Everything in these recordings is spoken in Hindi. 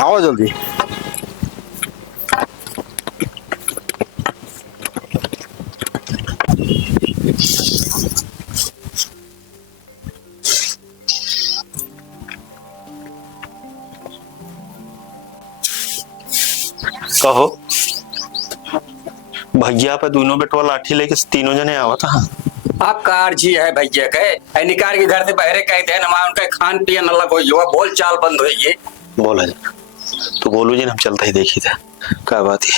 आओ जल्दी। कहो भैया पे दोनों बेटवा लाठी लेके तीनों जने आवा था। आप कार जी है भैया के निकाल के घर से बहरे कहते हैं ना उनका खान पियन अलग हो जाओ बोल चाल बंद होइए। बोला जी तो बोलू जी हम चलता ही देखी था क्या बात है।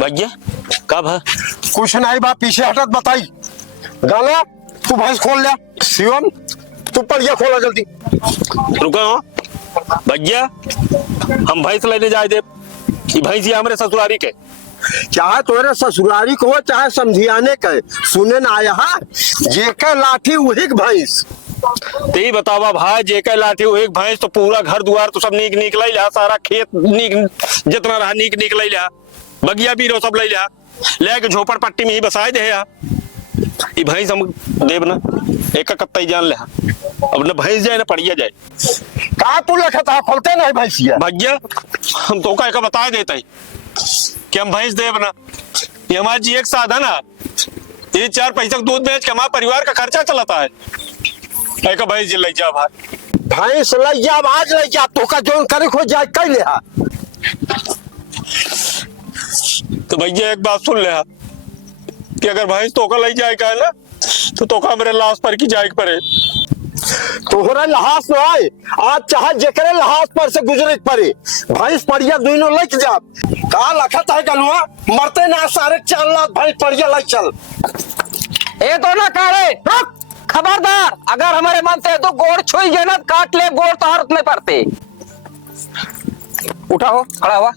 भैया कब है? कुछ नहीं बा पीछे हटत बताई। गाला तू भैंस खोल ले। शिवम तू पड़िया खोला जल्दी। रुको भैया हम भैंस लेने जाए दे। भैंस हमारे ससुरारी के चाहे तोरे ससुरारी को हो चाहे समझियाने के सुने ना आया है जेके लाठी वही भैंस। ते बतावा भाई जेके लाठी एक भैंस तो पूरा घर द्वार तो सब नीक नीक लै लिया सारा खेत नीक जितना रहा नीक नीक लै लिया बगिया भी रो सब लै लिया लेके झोपड़ पट्टी में ही बसाए दे या ये भैंस हम देव ना एक कत्ता जान ले अब न भैंस जाए ना पड़िया जाए। कहा तू लिखा था खोलते नहीं भैंसिया भैया हम तो का बता देते हैं कि हम भैंस देव ना ये हमारा जी एक साधन है। ये 4 पैसे दूध बेच के हमारे परिवार का खर्चा चलाता है। एक भैंस ले जा भाई भैंस ले जा आज ले जा तो का जोन करे खो जाए कह ले। तो भैया एक बात सुन ले कि अगर भैंस तोका ले जाए का है ना तो तोका मेरे लाश पर की जाए पड़े। तोहरा लहास न आए आज चाहे जेकरे लहास पर से गुजरे पड़े भैंस पड़िया दोनों लग जा। का लखत है गलुआ मरते ना सारे 4 लाख भैंस पड़िया लग चल। ए तो ना काढ़े रुक खबरदार अगर हमारे मन से तो गोड़ छुई गए ना काट ले गोड़ तो हाथ में पड़ते। उठाओ खड़ा हुआ।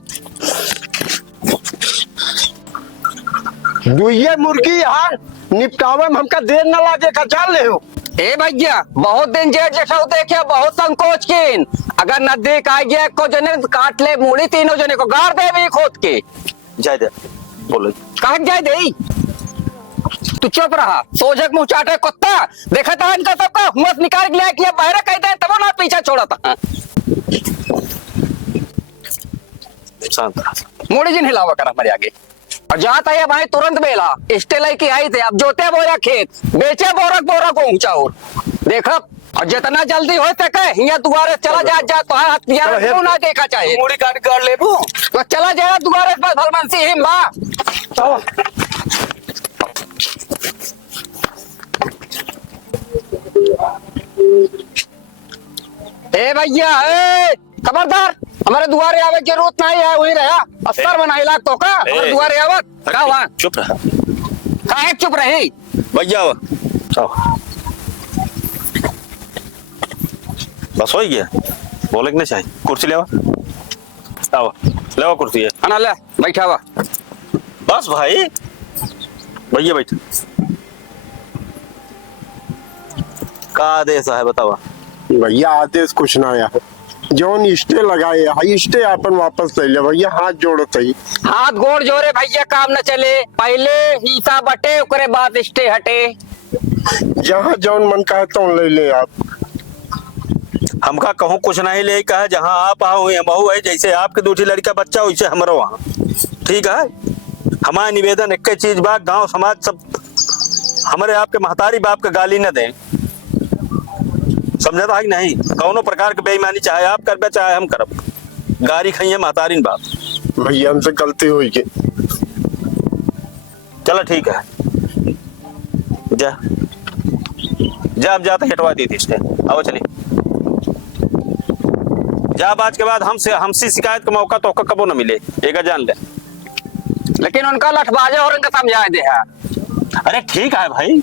दुइये मुर्गी यार निपटावे में हमका देर न लागे का जान ले हो। ए भैया बहुत दिन जेठ जेठा देखे बहुत संकोच किन अगर नजदीक आ गया को जने काट ले मूड़ी तीनों जने को गाड़ दे भी खोद के जाए दे बोलो कहा जाए दे। तू चुप रहा सोझक मुंह चाटे कुत्ता देखा था इनका सबका हुमस निकाल लिया कि बहरा कहते हैं तब ना पीछा छोड़ा था। मूड़ी जिन हिलावा कर हमारे आगे और जाता है भाई तुरंत बेला स्टेलाई की आई थे अब जोते बोरा खेत बेचे बोरक बोरा को ऊंचा और देखा और जितना जल्दी हो सके यहाँ दुआरे चला जा तो हथियार क्यों ना देखा चाहिए मूड़ी काट कर ले तो चला जाएगा दुआरे पर भलमनसी हिम्बा। ए भैया ए खबरदार हमारे दुआरे आवे की जरूरत नहीं है वही रहा अस्तर बनाई लाख तो का हमारे दुआरे आवत का वहां चुप रहा काहे चुप रही भैया बस हो गया बोले नहीं चाहिए कुर्सी ले आओ ले कुर्सी है आना ले बैठा हुआ बस भाई भैया बैठ का आदेश है बतावा। भैया आदेश कुछ ना यार जोन इष्टे लगाए इष्टे अपन वापस ले ले भैया हाथ जोड़ो सही हाथ गोड़ जोरे भैया काम न चले पहले हिस्सा बटे ओकरे बाद स्टे हटे जहाँ जौन मन का है तो ले ले आप। हमका कहूँ कुछ नहीं ले कहा जहाँ आप आओ बहू है जैसे आपके दूसरी लड़का बच्चा वैसे हमारा वहाँ ठीक है। हमारा निवेदन एक चीज बा गांव समाज सब हमारे आपके महतारी बाप का गाली न दें समझता है कि नहीं। कौनो प्रकार की बेईमानी चाहे आप करबे चाहे हम करब गाड़ी खाइए महतारीन बाप। भैया हमसे गलती हुई के चलो ठीक है जा जा अब जाते हटवा दी थी इसने आओ चलिए जा आज के बाद हमसे शिकायत का मौका तो कबो न मिले एक जान ले। लेकिन उनका लठबाजे और उनका समझा दे है। अरे ठीक है भाई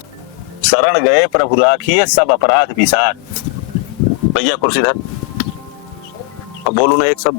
शरण गए प्रभु राखिए सब अपराध विसार। भैया कुर्सी धर अब बोलू ना एक सब